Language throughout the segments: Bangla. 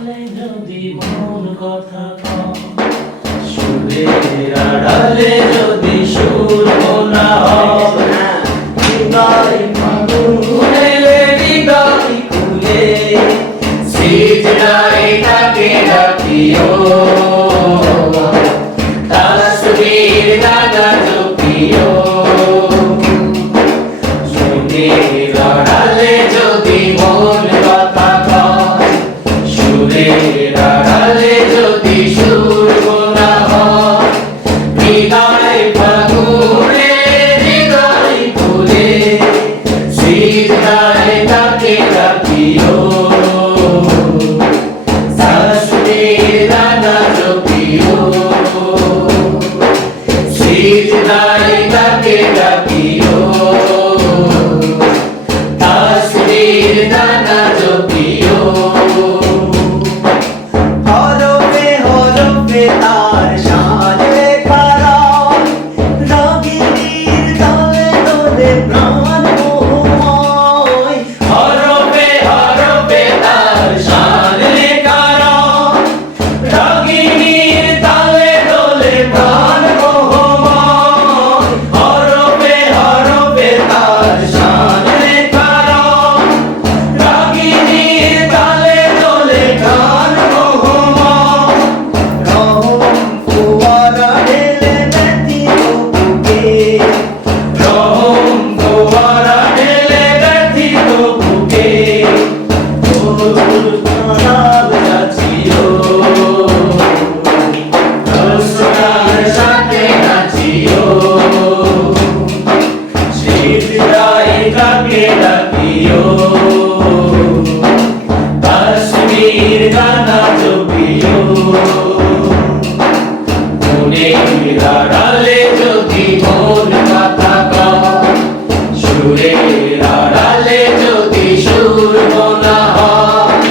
যদি মন কথা কও, সুরের আড়ালে যদি সুর না হয়, হৃদয় ফাগুনে হৃদয় খুলে সিজদায় তাকে রাখিও, তাসবির দানা জপিও। সুরের আড়ালে যদি মন কথা কয়, সুরের আড়ালে যদি সুর না হয়, হৃদয় ফাগুনে হৃদয় খুলে সিজদায় তাকে রাখিও, তাসবির দানা জপিও। সিজদায় তাকে রাখিও, তাসবির দানা জপিও। হরফে হরফে তার শান লেখা রয়, রাগিনীর তালে তোলে প্রাণ মোহময়। হরফে হরফে তার শান লেখা রয়, রাগিনীর তালে দোলে প্রাণ মোহময়। হরফে হরফে তার শান লেখা রয়, রাগিনীর তালে দোলে প্রাণ মোহময়। রহম ফোয়ারা ঢেলে ব্যথিত বুকে, রহম দোয়ারা ঢেলে ব্যথিত বুকে, নাম যাচিও, রসনার সাথে নাচিও। সিজদায় তাকে রাখিও, তাসবির দানা জপিও। মনের আড়ালে যদি মন কথা কয়, সুরের আড়ালে যদি সুর না হয়,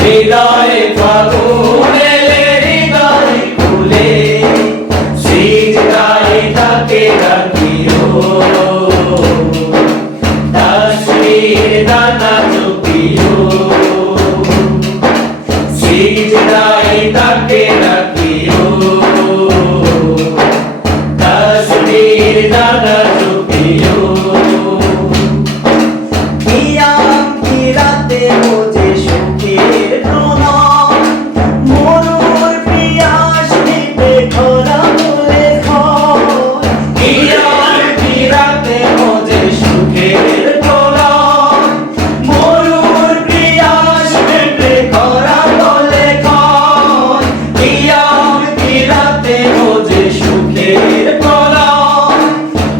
হৃদয়ে ফাগুন এলে হৃদয় খুলে সিজদায় তাকে রাখিও, তাসবির দানা জপিও। সিজদায় তাকে রাখিও, তাসবির দানা জপিও। কিয়াম কি রাতে বোঝে সুখের প্রণয়, মরুর পিয়াস মিটে খরা বলে ক্ষয়। হিয়ার ফিরাতে মজে সুখের প্রলয়, মরুর পিয়াস মেটে খরা বলে ক্ষয়। হিয়ার ফিরাতে মজে সুখের প্রলয়,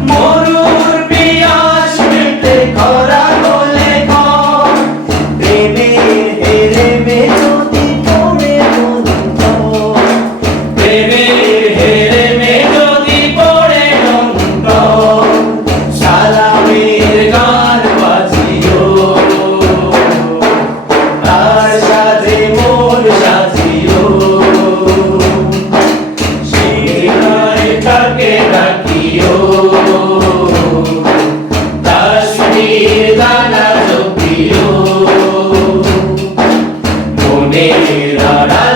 মরুর পিয়াস মেটে খরা বলে ক্ষয়। প্রেমের হেরেমে যদি পড়ে অন্তর, প্রেমের হেরেমে যদি পড়ে অন্তর, সালামের গান বাজিও, তার সাথে মন সাজিও। সিজদায় তাকে রাখিও, তাসবির দানা জপিও। মনের আড়ালে